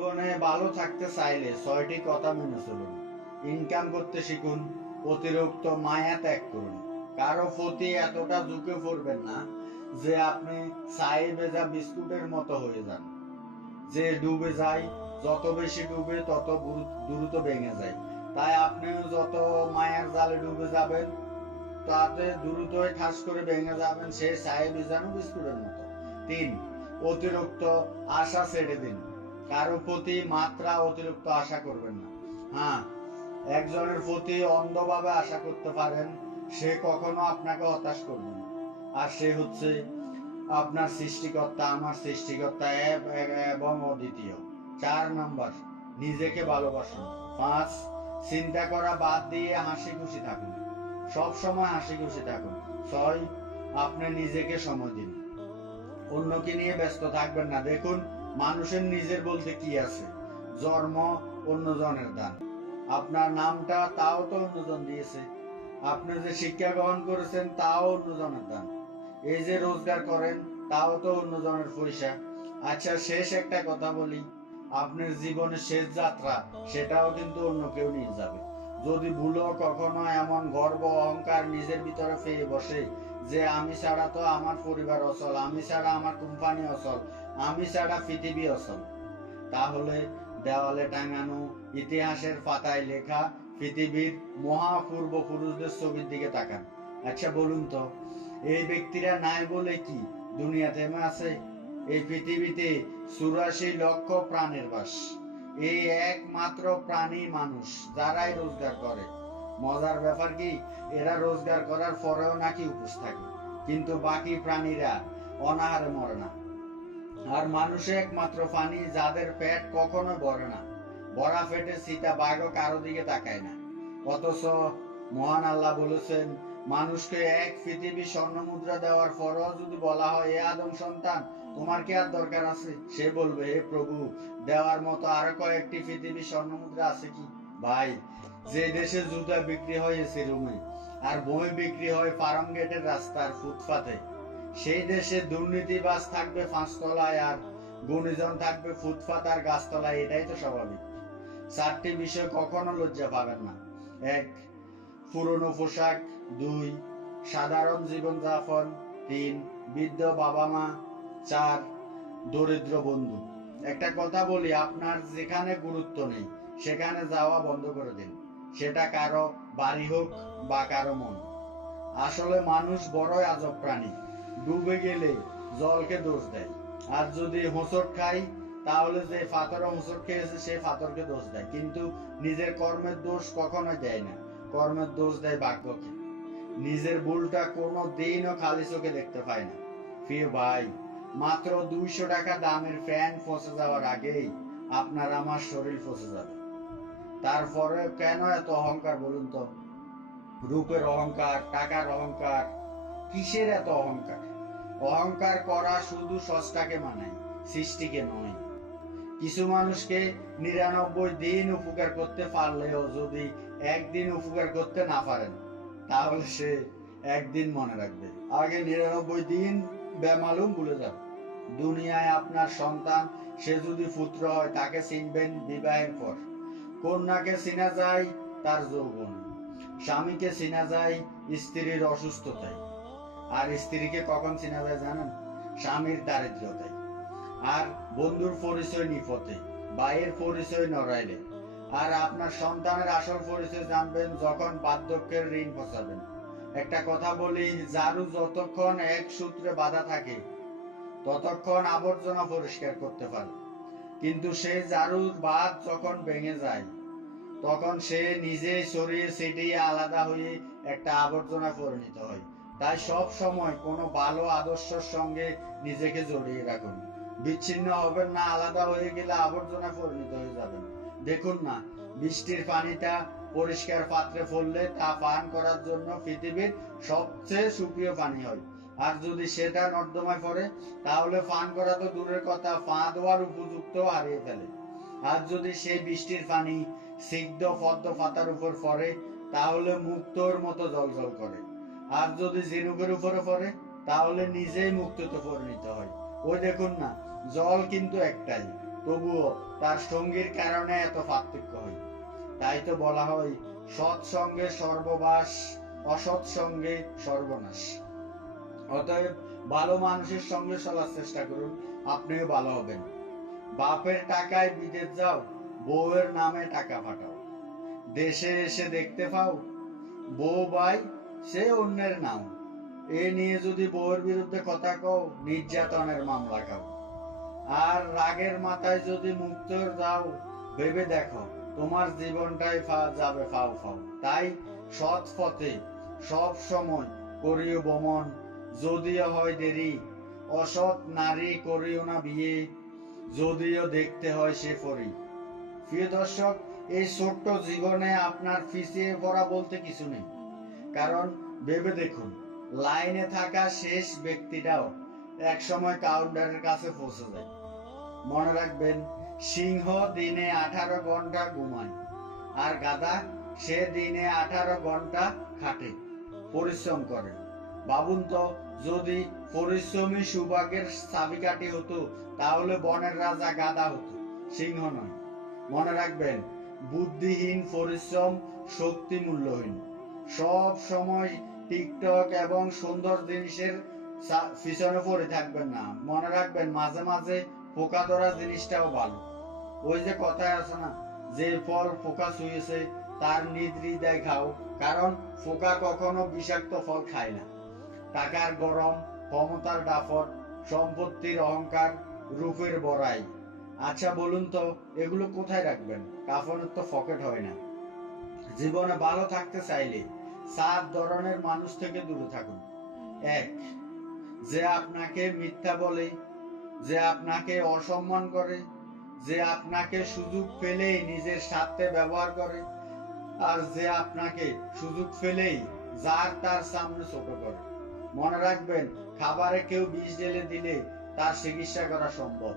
জীবনে ভালো থাকতে চাইলে 6টি কথা মেনে চলুন। ইনকাম করতে শিখুন। অতিরিক্ত মায়া ত্যাগ করুন। কারো প্রতি এতটা ঝুঁকে পড়বেন না যে আপনি চায়ে ভেজা বিস্কুটের মতো হয়ে যান। যে ডুবে যায়, যত বেশি ডুবে তত দ্রুত ভেঙে যায়। তাই আপনিও যত মায়ার জালে ডুবে যাবেন তাতে দ্রুতই ঠাস করে ভেঙে যাবেন সেই চায়ে ভেজানো বিস্কুটের মতো। 3, অতিরিক্ত আশা ছেড়ে দিন। কারো প্রতি মাত্রা অতিরিক্ত আশা করবেন না। হ্যাঁ, একজনের প্রতি অন্ধভাবে আশা করতে পারেন, সে কখনো আপনাকে হতাশ করবে না। আর সে হচ্ছে আপনার সৃষ্টিকর্তা, আমার সৃষ্টিকর্তা এবং অদ্বিতীয়। 4 নাম্বার, নিজেকে ভালোবাসুন। 5, চিন্তা করা বাদ দিয়ে হাসি খুশি থাকুন। সব সময় হাসি খুশি থাকুন। 6, আপনি নিজেকে সময় দিন। অন্যকে নিয়ে ব্যস্ত থাকবেন না। দেখুন, মানুষের নিজের বলতে কি আছে? জন্ম অন্যজনের দান। আপনার নামটা তাও তো অন্যজন দিয়েছে। আপনি যে শিক্ষা গ্রহণ করেছেন তাও অন্যজনের দান। এই যে রোজগার করেন তাও তো অন্যজনের পয়সা। আচ্ছা, শেষ একটা কথা বলি, আপনার জীবনের শেষ যাত্রা সেটাও কিন্তু অন্য কেউ নিয়ে যাবে। যদি ভুলো কখনো এমন গর্ব অহংকার নিজের ভিতরে ফিরে বসে যে আমি ছাড়া তো আমার পরিবার অচল, আমি ছাড়া আমার কোম্পানি অচল, আমি ছাড়া পৃথিবী অচল, তাহলে দেওয়ালে টাঙানো ইতিহাসের পাতায় লেখা পৃথিবীর মহাপূর্বপুরুষদের ছবির দিকে তাকান। আচ্ছা বলুন তো, এই ব্যক্তিরা নাই বলে কি দুনিয়া থেমে আছে? এই পৃথিবীতে 84 লক্ষ প্রাণের বাস। এই একমাত্র প্রাণী মানুষ যারাই রোজগার করে। মজার ব্যাপার কি, এরা রোজগার করার পরেও নাকি উপোস থাকে, কিন্তু বাকি প্রাণীরা অনাহারে মরে না। আর মানুষে একমাত্র প্রাণী যাদের পেট কখনো ভরে না। ভরা পেটে সীতা বাঘও কারো দিকে তাকায় না। অথচ মহান আল্লাহ বলেছেন, মানুষকে এক পৃথিবী স্বর্ণ মুদ্রা দেওয়ার পরও যদি বলা হয়, এ আদম সন্তান তোমার কি আর দরকার আছে? সে বলবে, হে প্রভু, দেওয়ার মতো আরো কয়েকটি পৃথিবী স্বর্ণ মুদ্রা আছে কি? ভাই, যে দেশে জুতা বিক্রি হয় এসি রুমে আর বই বিক্রি হয় ফার্ম গেটের রাস্তার ফুটপাতে, সেই দেশে দুর্নীতিবাজ থাকবে 5 তলায় আর গুণীজন থাকবে ফুটপাত আর গাছতলায়। এটাই তো স্বাভাবিক। 4টি বিষয় কখনো লজ্জা পাবেন না। 1, পুরনো পোশাক। 2, সাধারণ জীবনযাপন। 3, বৃদ্ধ বাবা মা। 4, দরিদ্র বন্ধু। একটা কথা বলি, আপনার যেখানে গুরুত্ব নেই সেখানে যাওয়া বন্ধ করে দিন। সেটা কারো বাড়ি হোক বা কারো মন। আসলে মানুষ বড়ই আজব প্রাণী। ডুবে গেলে জলকে দোষ দেয়, আর যদি হোঁচট খাই তাহলে যে পাথরে হোঁচট খেয়েছে সে পাথরকে দোষ দেয়, কিন্তু নিজের কর্মের দোষ কখনোই দেয় না। কর্মের দোষ দেয় ভাগ্যকে। নিজের ভুলটা কোনো দিনও খালি চোখে দেখতে পায় না। প্রিয় ভাই, মাত্র 200 টাকা দামের ফ্যান ফসে যাওয়ার আগেই আপনার আমার শরীর ফসে যাবে। তারপরে কেন এত অহংকার বলুন তো? রূপের অহংকার, টাকার অহংকার, কিসের এত অহংকার? অহংকার করা শুধু স্রষ্টাকে মানায়, সৃষ্টিকে নয়। কিছু মানুষকে 99 দিন উপকার করতে পারলেও যদি একদিন উপকার করতে না পারেন, তাহলে সে একদিন মনে রাখবে, আগে 99 দিন বেমালুম ভুলে যাবে। দুনিয়ায় আপনার সন্তান, সে যদি পুত্র হয় তাকে চিনবেন বিবাহের পর। কন্যাকে চেনা যায় তার যৌবন। স্বামীকে চেনা যায় স্ত্রীর অসুস্থতায়। আর স্ত্রীকে কখন চেনা যায় জানেন? স্বামীর দারিদ্রতায়। আর বন্ধুর পরিচয় নিপথে, ভাইয়ের পরিচয় নড়াইলে। আর আপনার সন্তানের আসল পরিচয় জানবেন যখন বার্ধক্যের ঋণ পৌঁছাবেন। একটা কথা বলি, ঝাড়ু যতক্ষণ এক সূত্রে বাঁধা থাকে ততক্ষণ আবর্জনা পরিষ্কার করতে পারে, কিন্তু সেই ঝাড়ুর বাঁধ যখন ভেঙে যায় তখন সে নিজে সরিয়ে ছিটিয়ে আলাদা হয়ে একটা আবর্জনা পরিণত হয়। তাই সব সময় কোনো ভালো আদর্শের সঙ্গে নিজেকে জড়িয়ে রাখুন। বিচ্ছিন্ন হবেন না, আলাদা হয়ে গেলে আবর্জনা পরিণত হয়ে যাবেন। দেখুন না, বৃষ্টির পানিটা পরিষ্কার পাত্রে পড়লে তা পান করার জন্য পৃথিবীর সবচেয়ে সুপ্রিয় পানি হয়। আর যদি সেটা নর্দমায় পড়ে তাহলে পান করা তো দূরের কথা, পা ধোয়ার উপযুক্ত হারিয়ে ফেলে। আর যদি সেই বৃষ্টির পানি সিদ্ধ পদ্ম পাতার উপর পড়ে তাহলে মুক্তোর মতো জলজল করে। আর যদি ঝিনুকের উপরে পড়ে তাহলে নিজেই মুক্ততে পরিণত হয়। ওই দেখুন না, জল কিন্তু একটাই, তবুও তার সঙ্গীর কারণে এত পার্থক্য হয়। তাই তো বলা হয়, সৎ সঙ্গে সর্ববাস, অসৎ সঙ্গে সর্বনাশ। অতএব ভালো মানুষের সঙ্গে চলার চেষ্টা করুন, আপনিও ভালো হবেন। বাপের টাকায় বিদেশ যাও, বউয়ের নামে টাকা পাঠাও। দেশে এসে দেখতে পাও, বউ ভাই সে অন্যের নাম। এ নিয়ে যদি বউয়ের বিরুদ্ধে কথা কও, নির্যাতনের মামলা খাও। আর রাগের মাথায় যদি মুক্ত যাও, ভেবে দেখো তোমার জীবনটাই যাবে ফাও ফাও। তাই সৎ পথে সব সময় করিও ভ্রমণ, যদিও হয় দেরি। অসৎ নারী করিও না বিয়ে, যদিও দেখতে হয় সে পরি। প্রিয় দর্শক, এই ছোট্ট জীবনে আপনার পিছিয়ে পড়া বলতে কিছু নেই। কারণ ভেবে দেখুন, লাইনে থাকা শেষ ব্যক্তিটাও একসময় কাউন্টারের কাছে পৌঁছে যায়। মনে রাখবেন, সিংহ দিনে 18 ঘন্টা ঘুমায়, আর গাধা সে দিনে 18 ঘন্টা খাটে, পরিশ্রম করে। ভাবুন তো, যদি পরিশ্রমী সৌভাগ্যের চাবিকাঠি হতো, তাহলে বনের রাজা গাধা হতো, সিংহ নয়। মনে রাখবেন, বুদ্ধিহীন পরিশ্রম, শক্তি মূল্যহীন। সব সময় টিকটক এবং সুন্দর জিনিসের পিছনে পড়ে থাকবেন না। মনে রাখবেন, মাঝে মাঝে পোকা ধরা জিনিসটাও ভালো। ওই যে কথায় আছে না, যে ফল পোকা ছুঁয়েছে তার নিদ্রিদায় খাও। কারণ পোকা কখনো বিষাক্ত ফল খায় না। টাকার গরম, ক্ষমতার দাপট, সম্পত্তির অহংকার, রূপের বড়াই। আচ্ছা বলুন তো, এগুলো কোথায় রাখবেন? কাফনের তো পকেট হয় না। জীবনে ভালো থাকতে চাইলে 4 ধরনের মানুষ থেকে দূরে থাকুন। 1, যে আপনাকে মিথ্যা বলে, যে আপনাকে অসম্মান করে, যে আপনাকে সুযোগ পেলেই নিজের স্বার্থে ব্যবহার করে, আর যে আপনাকে সুযোগ পেলেই যার তার সামনে ছোট করে। মনে রাখবেন, খাবারে কেউ বিষ ঢেলে দিলে তার চিকিৎসা করা সম্ভব,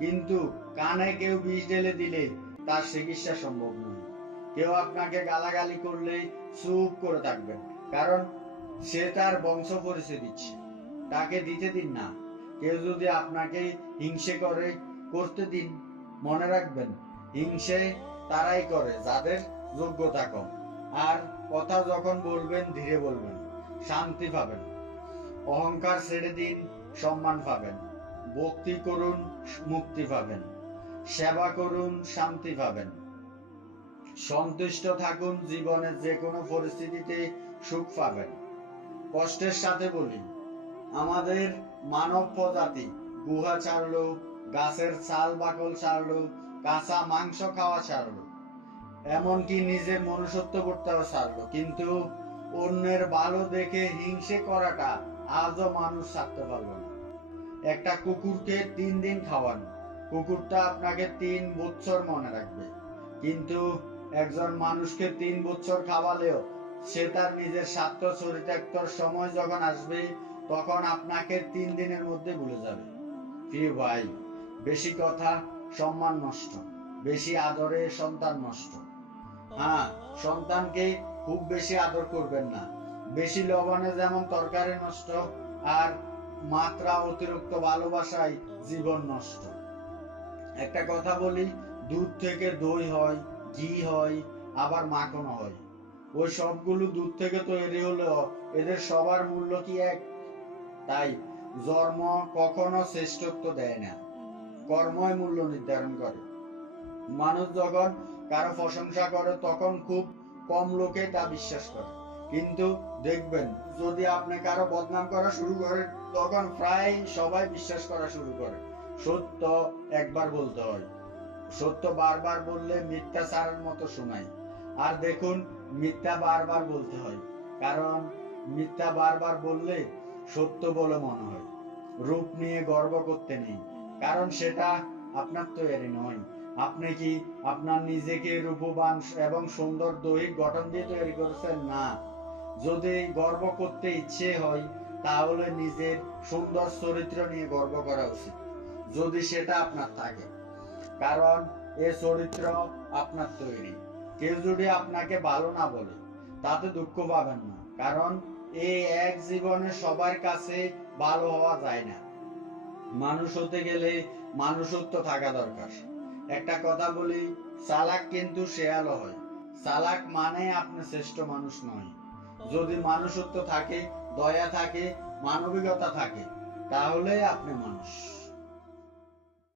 কিন্তু কানে কেউ বিষ ঢেলে দিলে তার চিকিৎসা সম্ভব নয়। কেউ আপনাকে গালাগালি করলে চুপ করে থাকবেন, কারণ সে তার বংশ পরিচয় দিচ্ছে, তাকে দিতে দিন না। কেউ যদি আপনাকে হিংসে করে, করতে দিন। মনে রাখবেন, হিংসে তারাই করে যাদের যোগ্যতা কম। আর কথা যখন বলবেন, ধীরে বলবেন, শান্তি পাবেন। অহংকার ছেড়ে দিন, সম্মান পাবেন। ভক্তি করুন, মুক্তি পাবেন। সেবা করুন, শান্তি পাবেন। সন্তুষ্ট থাকুন, জীবনের যে কোনো পরিস্থিতিতে সুখ পাবেন। কষ্টের সাথে বলি, আমাদের মানব প্রজাতি গুহা ছাড়লো, গাছের ছাল বাকল ছাড়লো, কাঁচা মাংস খাওয়া ছাড়লো, এমনকি নিজের মনুষ্যত্ব করতেও ছাড়লো, কিন্তু অন্যের ভালো দেখে হিংসে করাটা আজও মানুষ ছাড়তে পারলো না। একটা কুকুরকে 3 দিন খাওয়ান, কুকুরটা আপনাকে 3 বছর মনে রাখবে। কিন্তু একজন মানুষকে 3 বছর খাওয়ালেও সে তার নিজের স্বার্থ চরিতার্থর সময় যখন আসবে, তখন আপনাকে 3 দিনের মধ্যে ভুলে যাবে। প্রিয় ভাই, বেশি কথা সম্মান নষ্ট, বেশি আদরে সন্তান নষ্ট। হ্যাঁ, সন্তানকে খুব বেশি আদর করবেন না। বেশি লবণে যেমন তরকারি নষ্ট, আর মাত্রা অতিরিক্ত ভালোবাসায় জীবন নষ্ট। একটা কথা বলি, দুধ থেকে দই হয়, ঘি হয়, আবার মাখন হয়। ওই সবগুলো দুধ থেকে তৈরি হলেও এদের সবার মূল্য কি এক? তাই জন্ম কখনো শ্রেষ্ঠত্ব দেয় না, কর্মই মূল্য নির্ধারণ করে। মানুষ যখন কারো প্রশংসা করে, তখন খুব কম লোকে তা বিশ্বাস করে। কিন্তু দেখবেন, যদি আপনি কারো বদনাম করা শুরু করেন, তখন প্রায় সবাই বিশ্বাস করা শুরু করে। সত্য একবার বলতে হয়, সত্য বারবার বললে মিথ্যাচারের মতো শোনায়। আর দেখুন, মিথ্যা বারবার বলতে হয়, কারণ মিথ্যা বারবার বললে সত্য বলে মনে হয়। রূপ নিয়ে গর্ব করতে নেই, কারণ সেটা আপনার তৈরি নয়। আপনি কি আপনার নিজেকে রূপবান এবং সুন্দর দৈহিক গঠন দিয়ে তৈরি করেছেন? না। যদি গর্ব করতে ইচ্ছে হয়, তাহলে নিজের সুন্দর চরিত্র নিয়ে গর্ব করা উচিত, যদি সেটা আপনার থাকে। কারণ এ চরিত্র আপনার তৈরি। কেউ যদি আপনাকে ভালো না বলে, তাতে দুঃখ পাবেন না, কারণ এই এক জীবনে সবার কাছে ভালো হওয়া যায় না। মানুষ হতে গেলে মানুষত্ব থাকা দরকার। একটা কথা বলি, চালাক কিন্তু শেয়ালও হয়। চালাক মানে আপনি শ্রেষ্ঠ মানুষ নয়। যদি মানুষত্ব থাকে, দয়া থাকে, মানবিকতা থাকে, তাহলে আপনি মানুষ।